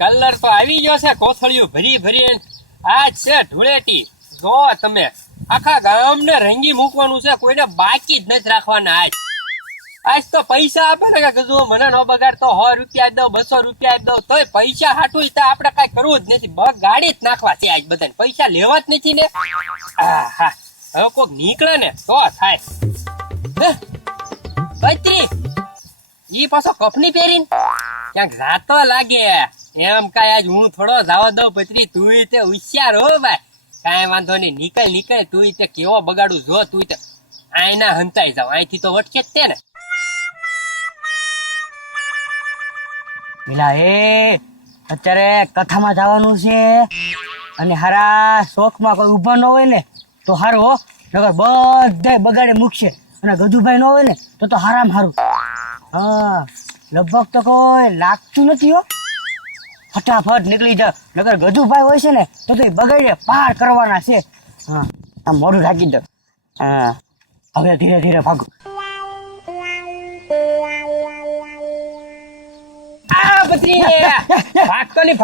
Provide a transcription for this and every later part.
Colour તો આવી ગયો છે, કોથળિયું ભરી ભરી. આજ છે ધૂળેટી. જો તમે આખા ગામને રંગી મૂકવાનું છે, કોઈને બાકી જ નથી રાખવાના. આજ તો પૈસા આપે ને કે કીધું મને ન બગાડ તો 100 રૂપિયા દઉં, 200 રૂપિયા દઉં, તોય પૈસા હાટું આપણે કઈ કરવું જ નથી. બસ ગાડી જ નાખવા છે આજ બધાને, પૈસા લેવા જ નથી ને. હા હવે કોક નીકળે ને તો થાય. પત્રી ઈ પાછો કફની પહેરીને ક્યાંક જાતો લાગે એમ. કાંઈ આજ હું થોડો જવા દઉં. પત્રી તું તે હોશિયાર હો ભાઈ, કાંઈ વાંધો નહીં, નીકળ તું તે કેવો બગાડું જો. તું તે આયના હંતાઈ જાવ, અહીંથી તો વટકે જ તે ને. પેલા અત્યારે કથામાં જવાનું છે અને હારા શોખમાં કોઈ ઊભા ન હોય ને તો હારું હો, નકર બધા બગાડે મૂકશે. અને ગજુભાઈ ન હોય ને તો હારામ હારું. હા લગભગ તો કોઈ લાગતું નથી હો, ફટાફટ નીકળી જાવ. નકર ગજુભાઈ હોય છે ને તો એ બગાડે પાર કરવાના છે. હા આમ મોઢું ઢાંકી દો. હા હવે ધીરે ધીરે ભાગો. ભાગતો ની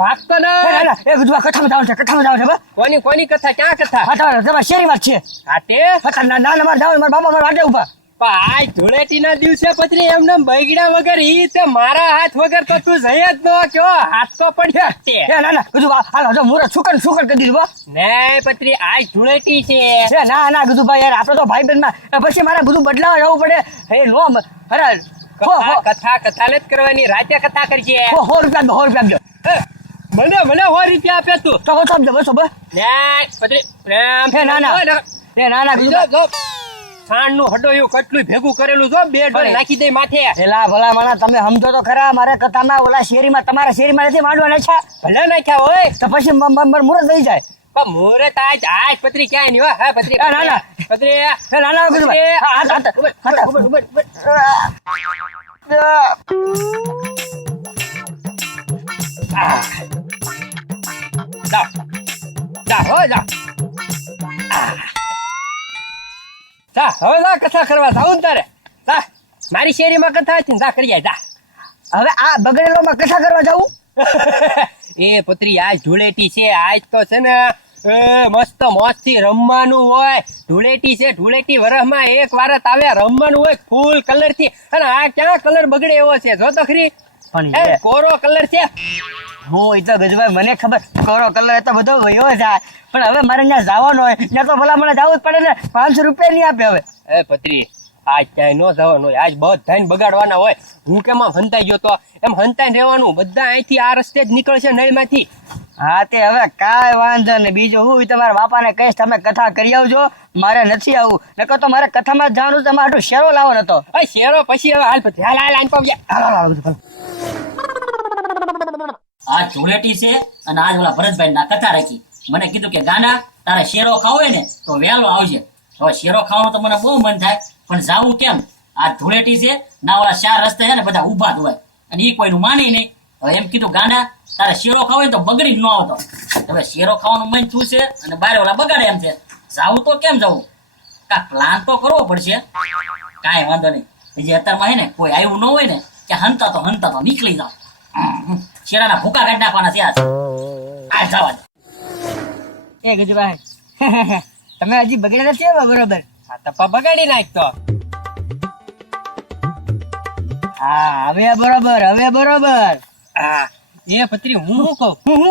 ભાગતો કોની કોની કથા? ક્યાં કથા? શેરીમાં છે. બાબા આજ ધૂળેટી ના દિવસે પત્રી એમને બગડ્યા વગર ઈ તે મારા હાથ વગર તો તું જઈ જ ન કયો. હાથ તો પડ્યો મુરત સુકન કરી દીધું ને પત્રી. આજ ધૂળેટી છે. ના કીધું ભાઈ યાર, આપડે તો ભાઈ બેન માં પછી મારે બધું બદલાવા જવું પડે. કથા જ કરવાની. રાતે કથા કરજે. 100 રૂપિયા મને 100 રૂપિયા આપે તું તો બસો બસ. પત્રી પ્રેમ ના છાણ નું હડોયું કેટલું ભેગું કરેલું જો. 2 ડોલ નાખી દે માથે. એલા ભલા માણા તમે સમજો તો ખરા. મારે કથામાં ઓલા શેરીમાં તમારા શેરીમાં નથી માંડવા નાખ્યા. ભલે નાખ્યા હોય તો પછી મુરત થઈ જાય. પણ મુહૂર્ત આજ પત્રી ક્યાંય નહીં હોય. હા પત્રી ના પત્રી હવે કથા કરવા જાઉં તારે. મારી શેરીમાં કથા હતી ને કરી જાય. હવે આ બગડેલોમાં કથા કરવા જાવું. એ પત્રી આજ ધૂળેટી છે. આજ તો છે ને મસ્ત મોજ થી રમવાનું હોય. ધૂળેટી છે, ધૂળેટી વરસમાં એક વાર જ આવે. રમવાનું હોય ફૂલ કલર થી. અને આ ક્યાં કલર બગડે એવો છે જો તો ખરી. કોરો કલર છે. હું એ તો ગજભાઈ મને ખબર, કોરો કલર તો બધો વયો જાય. પણ હવે મારે ત્યાં જવાનું હોય ત્યાં તો ભલા મને જવું જ પડે ને. 500 રૂપિયા નહીં આપે હવે. એ પત્રી આજ ક્યાંય ન જવાનું હોય. આજ બધાને બગાડવાના હોય. હું કેમ આમ હંતાઈ ગયો તો એમ હંતાઈ રહેવાનું. બધા અહીંથી આ રસ્તે જ નીકળશે નળીમાંથી. હા તે હવે કાંઈ વાંધો ને. બીજું હું તમારા બાપાને કહીશ તમે કથા કરી આવજો. મારે નથી આવું. નકર તો મારે કથામાં જ જવાનું. તમારે આટલું શેરો લાવો નતો. શેરો પછી હવે હાલ પત્રી હાલ આ ધૂળેટી છે અને આજ ઓલા ભરતભાઈ ના કથા રાખી. મને કીધું કે ગાના તારે શેરો ખાવો હોય ને તો વહેલો આવજે. હવે શેરો ખાવાનું તો મને બહુ મન થાય, પણ જાવું કેમ? આ ધૂળેટી છે ના, ઓલા 4 રસ્તે છે ને બધા ઉભા જ હોય અને ઈ કોઈનું માને નહીં. હવે એમ કીધું ગાના તારે શેરો ખાવો હોય તો બગડી ન આવતો. હવે શેરો ખાવાનું મન થયું છે અને બારે ઓલા બગાડે એમ છે. જાવું તો કેમ જવું? કા પ્લાન તો કરવો પડશે. કાંઈ વાંધો નહીં. જે અત્યારમાં હે ને કોઈ આવ્યું ન હોય ને કે હંતા તો નીકળી જાવ. શેરાના ભૂકા કાઢી નાખવાના છે આ જવા દે. એ ગજુભાઈ તમે હજી બગડ્યા નથી બરોબર? હા તપા બગાડી નાખતો. હા હવે બરોબર. હા એ પત્રી હું કહું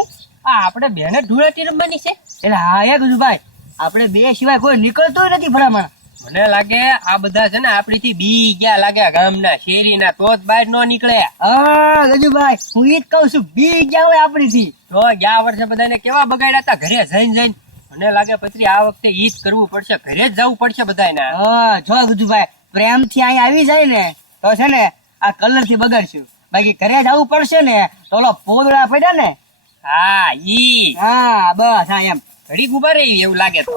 આપણે બેને ધૂળેટી રમવાની છે. એટલે હા એ ગજુભાઈ આપણે બે સિવાય કોઈ નીકળતું નથી ભલામણ. મને લાગે આ બધા છે ને આપડી થી બી ગયા લાગે. ગામના શેરીના તો જ બહાર નો નીકળે. હા ગજુભાઈ હું ઈ જ કઉ છું, બી ગયા હોય આપડી થી. તો ગયા વર્ષે બધાને કેવા બગાડ્યા હતા ઘરે જઈને. મને લાગે પત્રી આ વખતે ઈ જ કરવું પડશે. ઘરે જ જવું પડશે બધાને. હા જો ગજુભાઈ પ્રેમ થી અહીંયા આવી જાય ને તો છે ને આ કલર થી બગાડશું. બાકી ઘરે જવું પડશે ને તો ઓલો પોદળા પડ્યા ને. હા ઈ હા બસ હા એમ ઘડી ગુબા રહી એવું લાગે તો.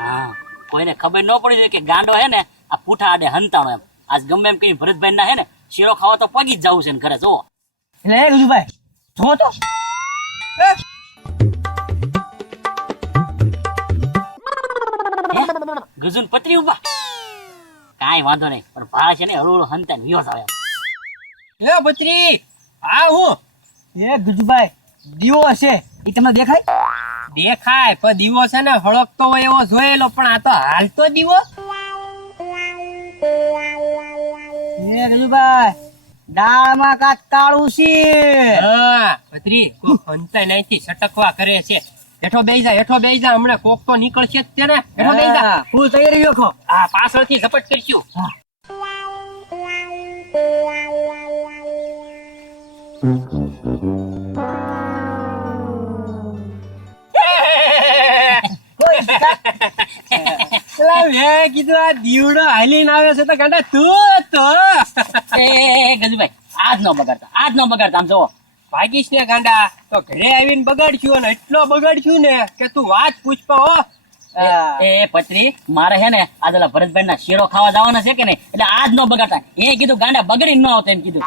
હા કોઈને ખબર ન પડી જાય કે ગાંડો હે ને આ પૂઠા આડે હંતાણો એમ. આજ ગમે એમ કઈ ભરતભાઈ ના હે ને શેરો ખાવા તો પગી જ જવું છે ને ઘરે. જોવો એટલે ગજુભાઈ જો તો ગજુન પતરી ઉભા કાંઈ વાંધો નહીં પણ ભા છે ને હળવું હંતા વિયો આવે એ બત્રી આ હું એ ગજુભાઈ દીવો છે એ તમને દેખાય? દેખાય પણ દીવો છે ને હળકતો હોય એવો જોયેલો, પણ આ તો હાલતો દીવો. એ ગજુભાઈ દાળમાં કાંક કાળું છે. હા બત્રી કોક હંતાઈ નાઈથી સટકવા કરે છે. હેઠો બેહી જા, હેઠો બેહી જા, હમણાં કોક તો નીકળશે જ તેને. હેઠો બેહી જા. હા, હું તૈયારી રાખો. આ પાછળથી ઝપટ કરશું. પેલા મેં કીધું આ દીવડો હાલીને આવે છે તો ગાંડા તું તો એ ગજુભાઈ આજ નો બગાડતા આમ જોવો ભાગીશ ને ગાંડા તો ઘરે આવીને બગાડશું, અને એટલો બગાડશું ને કે તું વાત પૂછપા હો. એ પત્રી મારે છે ને આજ ઓલા ભરતભાઈ ના શેરો ખાવા જવાના છે કે નહીં, એટલે આજ નો બગાડતા. એ કીધું ગાંડા બગડી ન આવતો એમ કીધું.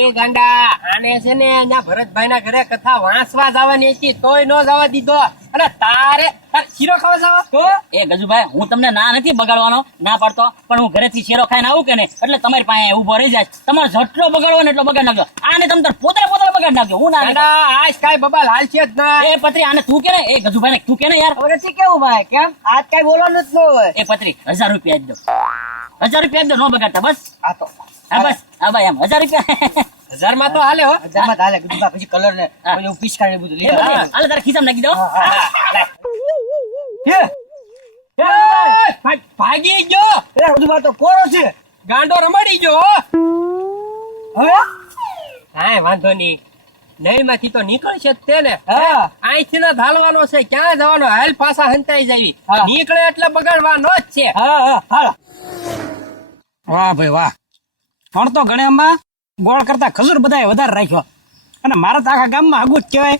એ ગાંડા આને છે ને ત્યાં ભરતભાઈ ના ઘરે કથા વાંચવા જવાની હતી તોય ન જવા દીધો, અને તારે શીરો ખાવા જવા તો. એ ગજુભાઈ હું તમને ના નથી બગાડવાનો, ના પાડતો, પણ હું ઘરેથી શેરો ખાઈને આવું કે નહીં એટલે તમારી પાસે ઉભો રહી જાય. તમારે જેટલો બગાડવો ને એટલો બગાડ નાખજો. આને તમે તાર પોતે બગાડ નાખજો. હું ના ગાંડા આજ કાંઈ બબાલ હાલ છે જ ના. એ પત્રી આને તું કે ને, એ ગજુભાઈ ને તું કે ને યાર. હવે નથી કેવું ભાઈ, કેમ આજ કઈ બોલવાનું જ ન હોય. એ પત્રી 1000 રૂપિયા જ દો, 1000 રૂપિયા જ દો, ન બગાડતા બસ. આ તો હા બસ હા ભાઈ એમ 1000 રૂપિયા 1000 માં તો હાલે હો. જમા હાલે ગજુભાઈ, પછી કલર ને પછી પિચકારી ને બધું એ લીધું. પત્રી હાલે તારા ખિસ્સામાં નાખી દો. ભાગી ગયો ગજુભાઈ તો કોરો છે. ગાંડો રમાડી ગયો હો. હવે કાંઈ વાંધો નહીં, નહીં માંથી તો નીકળશે જ તે ને. હા અહીંથી ને ધાલવાનો છે, ક્યાં જવાનો, હાલ પાછા હંતાઈ જાવી. હા. નીકળે એટલે બગાડવાનો જ છે. હા હા હાલો. વાહ ભાઈ વાહ, પણ તો ગણ્યામાં ગોળ કરતા ખજૂર બધાએ વધારે રાખ્યો, અને મારે તો આખા ગામમાં આગું જ કહેવાય.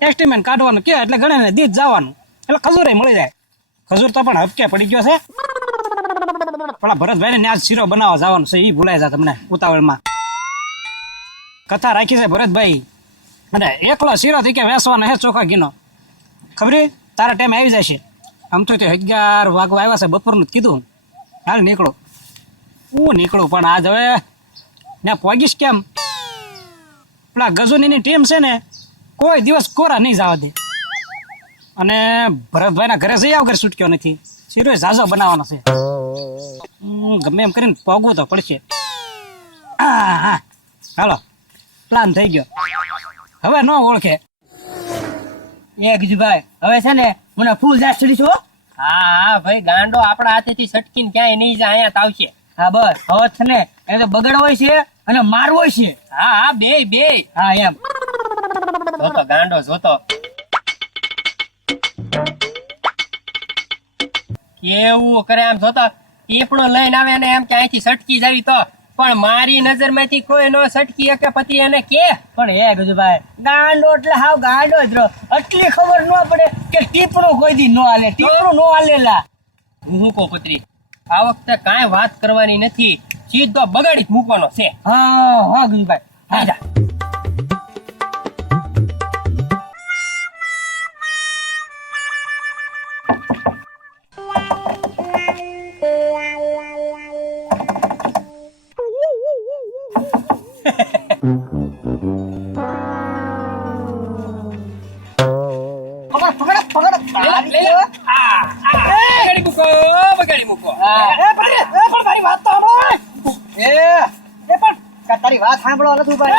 એસ્ટિમેટ કાઢવાનું કે એટલે ગણે ને દીધ જવાનું એટલે ખજૂરે મળી જાય. ખજૂર તો પણ હપકે પડી ગયો છે, પણ આ ભરતભાઈને ન્યાજ શીરો બનાવવા જવાનું છે, એ ભૂલાય જાય તમને ઉતાવળમાં. કથા રાખી છે ભરતભાઈ, અને એકલો શીરો થી કે વેસવાનો હે ચોખા ઘીનો. ખબરી તારા ટાઈમ આવી જશે. આમ તો 11 વાગવા આવ્યા છે, બપોરનું જ કીધું. હાલ નીકળો. હું નીકળું, પણ આજ હવે ને પોગીશ કેમ? પેલા ગજુનીની ટીમ છે ને કોઈ દિવસ કોરા નહીં જવા દે, અને ભરતભાઈના ઘરે જઈ આવ, ઘરે છૂટક્યો નથી. શીરો ઝાઝો બનાવવાનો છે. ગમે એમ કરીને પોગવું તો પડશે. હા હા હાલો, પ્લાન થઈ ગયો. હવે ન ઓળખે. એ ગજુભાઈ હવે છે ને મને ફૂલ જાત ચડી છો. હા હા ભાઈ, ગાંડો આપણા હાથેથી સટકીને ક્યાંય નહીં જાય, અહીંયા જ આવશે. હા બસ હવે છે ને એને તો બગડવો છે અને મારવો છે. હા હા બે હા એમ. જોતો ગાંડો જોતો કેવું કરે, આમ જોતો ટીપણો લઈને આવે ને એમ કે અહીંથી સટકી જાવી તો. પણ મારી નજર માંથી કોઈ નો સટકી કે પતિ એને કે. પણ હે ગજુભાઈ ગાંડો એટલે હાવ ગાંડો જ રહ્યો. એટલી ખબર ન પડે કે ટીપણું કોઈ દી નો હાલે, ટીપણું નો હાલેલા. હું કહું પત્રી, આ વખતે કાંઈ વાત કરવાની નથી, સીધો બગાડી જ મૂકવાનો છે. હા હા ગજુભાઈ હા જા. પકડ પકડ પકડ. લઈ લે. બગાડી મૂકો, બગાડી મૂકો. પણ તારી વાત તો સાંભળો. એ પણ તારી વાત સાંભળો નથી ઉભા.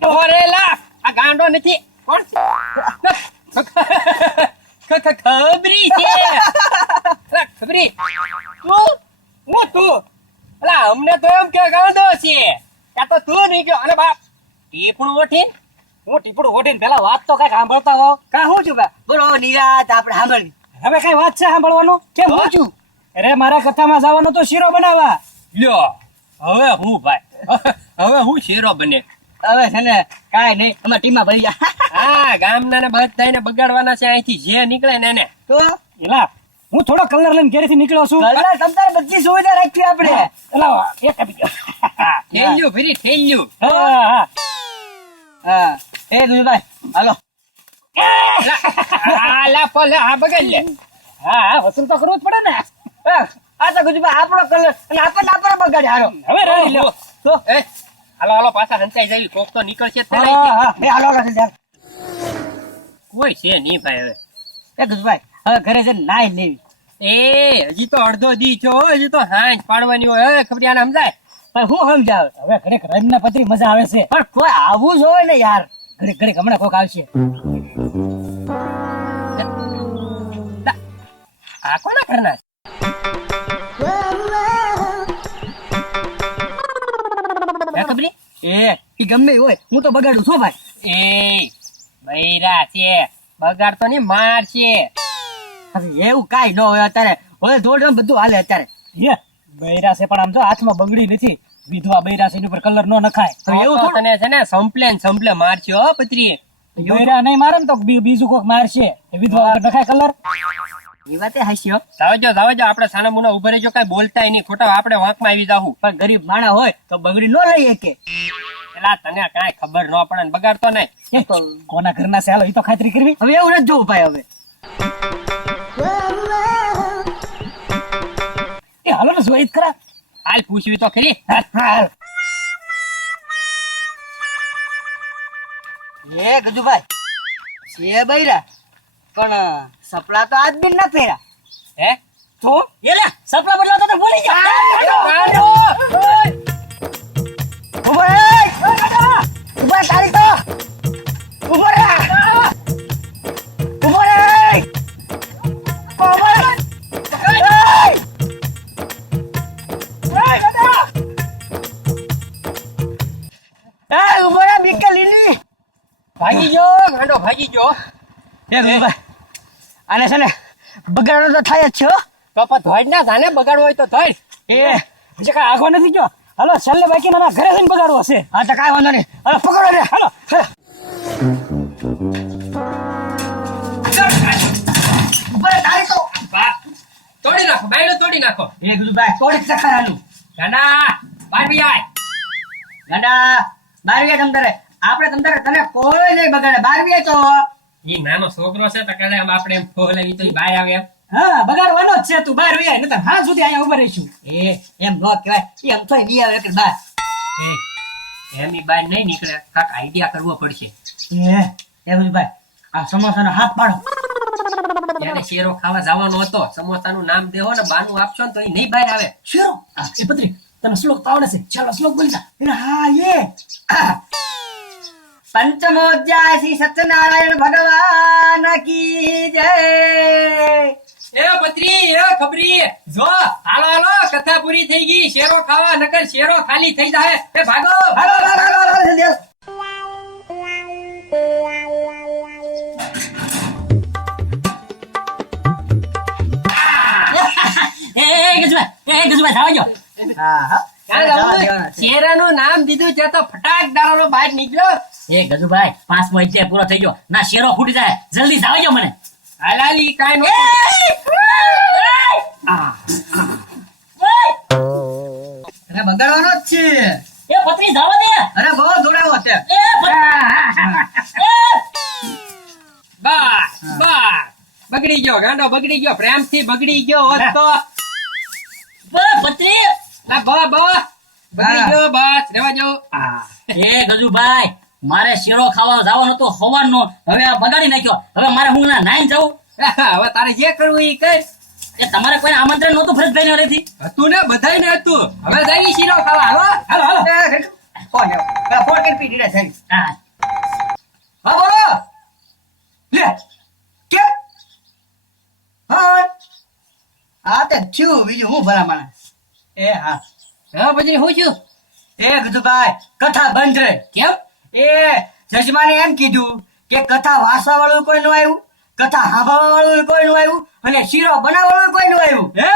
ડોરેલા, આ ગાંડો નથી. કોણ છે? ખબરી છે. અલા, ખબરી તું અલા અમને તો એમ કે ગાંડો છે, ત્યાં તો તું નહીં ગયો. અને બાપ ટીપણું ઓઠી, હું ટીપડું ઓઢીને પેલા વાત તો કઈક સાંભળતા હોવ. કા હું છું બા બોલો નિરાત આપણે સાંભળવી. હવે કઈ વાત છે સાંભળવાનું? કેમ હું છું? અરે મારા કથામાં જવાનું તો શીરો બનાવવા. લ્યો હવે હું ભાઈ, હવે હું શેરો બને. હવે છે ને કાંઈ નહીં અમારી ટીમમાં ભરી જા. હા ગામના ને બધાને બગાડવાના છે, અહીંથી જે નીકળે ને એને. તો એલા હું થોડો કલર લઈને ઘરેથી નીકળ્યો છું. કલર તમ તારે બધી સુવિધા રાખવી આપણે. એલા એક આપી દો. થેલ્યું ફરી થેલ્યું. હા હા હા એ ગજુભાઈ હાલો. લા પલે આ બગાડ લે. હા હા વસૂલ તો કરવું જ પડે ને. આ તો ગજુભાઈ આપણો કલર અને આપણને બગાડે હારો. હવે રહી લ્યો. તો એ હાલો હાલો પાછા હંતાઈ જાવી કોક તો નીકળશે જ તે હા લાગી. હા એ હાલો હાલો ચાલ. કોઈ છે નહીં ભાઈ હવે. એ ગજુભાઈ હવે ઘરે જઈને નાઈ લેવી. એ હજી તો અડધો દી છો, હજી તો હાંજ પાડવાની હોય. હવે ખબર આને સમજાય. પણ હું સમજાવે હવે ઘડીક રહીને પતરી મજા આવે છે. પણ કોઈ આવું જ હોય ને યાર. ઘડીક ઘડીક હમણાં કોક આવશે. આ કોના ઘરના છે? હે ખબરી? એ ગમે એ હોય હું તો બગાડું છું ભાઈ. એ બૈરા છે, બગાડ તો નહીં માર છે. હવે એવું કાંઈ ન હોય અત્યારે. હવે દોડ બધું હાલે અત્યારે. હે બૈરા છે પણ આમ તો હાથમાં બંગડી નથી. વિધવા બૈરા છે એની ઉપર કલર નો નખાય. હવે એવું તો થોડું. તને છે ને સંપલે મારશે હો પત્રી. બૈરા નહીં મારે ને તો બીજું કોક મારશે. વિધવા ઉપર નખાય કલર. એ વાતે હાસી હો. જાવજો આપણે સાના મુના ઉભા રહેજો, કઈ બોલતાય નહીં ખોટા. આપણે વાંકમાં આવી જાહું. પણ ગરીબ માણા હોય તો બગડી ન લઈ શકે. પેલા તને કાંઈ ખબર ન પડે ને બગાડતો નહીં. એ કોના ઘરના છે હાલો એ તો ખાતરી કરવી. હવે એવું નથી જોવું ભાઈ. હવે એ હાલો ને જોઈ જ ખરા. હાલ પૂછવી તો ખરી. હાલ. એ ગજુભાઈ છે બૈરા પણ સપડા તો આજ બી ના પહેર્યા. હે તો એ લે સપના બદલાતા તો ભૂલી જા. ઉભો રે! ઉભો તારી તો ઉભો રે! ઉભો રે! ઉભો રે! ઉભો રે બીકે લીલી. ભાગી ગયો ગાંડો, ભાગી ગયો. એ ગજુભાઈ આને છે ને બગાડો તો થાય જ છે હો. તો પણ ધોઈ ના જાને બગાડવો હોય તો ધોઈ. એ પછી કઈ આખો નથી ગયો. હાલો છેલ્લે બાકી ના ઘરે જઈને બગાડવો હશે. હા તો કાંઈ વાંધો નહીં. હવે પકડો રે. હાલો ઉભો રે તારી તો. તોડી નાખો, બાયણું તોડી નાખો. એ ગજુભાઈ તોડી ચખારાનું. ગાંડા બહાર બી આય. ગાડા બારવીએ તમતારે આપણે તમતારે તને કોઈ નહીં બગાડે. બારવીએ તો ઈ નાનો છોકરો છે તો કદાચ આમ આપણે એમ ફોલાવી તો ઈ બહાર આવે એમ. હા બગાડવાનો જ છે. તું બહાર વૈયા નતર હા સુધી અહીંયા ઉભા રહીશું. એમ ન કહેવાય. એ આમ થોય બી આવે કે બાર. એમ ઈ બહાર નહીં નીકળે. કાંઈક આઈડિયા કરવો પડશે. એ ગજુભાઈ આ સમોસાનો હાથ પાડો. એને શેરો ખાવા જવાનો હતો. સમોસાનું નામ દેવો ને બાનું આપશો ને તો ઈ નહીં બહાર આવે. શેરો એ પત્રી તને શ્લોક તો આવડે છે. ચાલો શ્લોક બોલ જા. હા એ પંચમોધ્યાય સત્યનારાયણ ભગવાન કી જય. એ પત્રી એ ખબરી જો હાલો હાલો કથા પૂરી થઈ ગઈ. શેરો ખાવા નકર શેરો ખાલી થઈ જાય. એ ભાગો હાલો હાલો હાલો હાલો જલ્દી હાલો. એ ગજુભાઈ જાવા જો. હા હા ક્યાં જવાનું? શેરાનું નામ દીધું ત્યાં તો ફટાક દાડાનો બહાર નીકળ્યો. એ ગજુભાઈ 5મો અધ્યાય પૂરો થઈ ગયો. ના શેરો ફૂટી જાય. જલ્દી જાવા જો મને. હાલાલી કાંઈ નો. અરે બગાડવાનો જ છે. એ પત્રી જાવા દે. અરે બહુ દોડાવો અત્યારે. બસ બસ બગડી ગયો ગાંડો, બગડી ગયો. પ્રેમથી બગડી ગયો હોત તો પત્રી ના બગડી ગયો. બસ રેવા જો. એ ગજુભાઈ મારે શેરો ખાવા જવાનો હતો સવારનો. હવે આ બગાડી નાખ્યો. હવે મારે હું ના નાઈને જાઉં. હવે તારે જે કરવું એ કર. એ તમારે કોઈ આમંત્રણ નહોતું ફરજભાઈ ને રેથી? હતું ને બધાયને હતું. હવે જઈએ શીરો ખાવા. હાલો હાલો હાલો ફોન ફોન કરી પી દીધા છે. હા હા બોલો. લે કે હા આ તે થયું બીજું હું ભલા માણસ. એ હા હા પછી હું છું. એ ગજુભાઈ કથા બંધ રહે. કેમ? એ જજમાને એમ કીધું કે કથા વાંચવા વાળું કોઈ નું આવ્યું, કથા સાંભળવા વાળું કોઈ નું આવ્યું અને શીરો બનાવવા વાળું કોઈ નું આવ્યું. હે